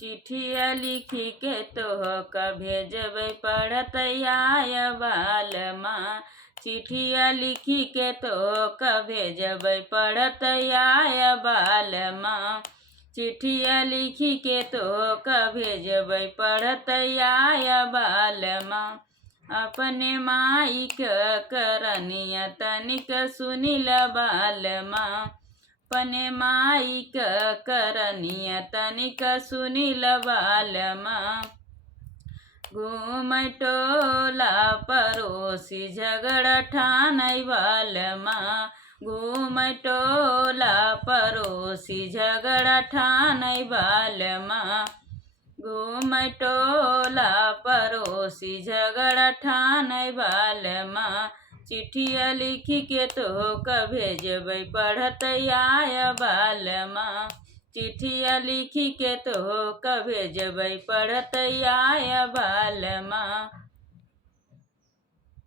चिट्ठिया लिखी के तोहक भेजबै पढ़त आय बालमा। चिट्ठिया लिखी के तोहक भेजबै पढ़त आय बालमा। चिट्ठिया लिखी के तोहक भेजबै पढ़त आय बालमा। अपने माई के करनिया तनिक सुनिल बालमा। अपने माई के करनिया तनिक सुनिल बालमा। घूमै टोला पड़ोसी झगड़ा ठानै बालमा। घूमै टोला पड़ोसी झगड़ा ठानै बालमा। घूमै टोला पड़ोसी झगड़ा ठानै बालमा। चिट्ठिया लिखी के तोहक भेजबै पढ़त आय बालमा। चिट्ठिया लिखी के तोहक भेजबै पढ़त आय बालमा।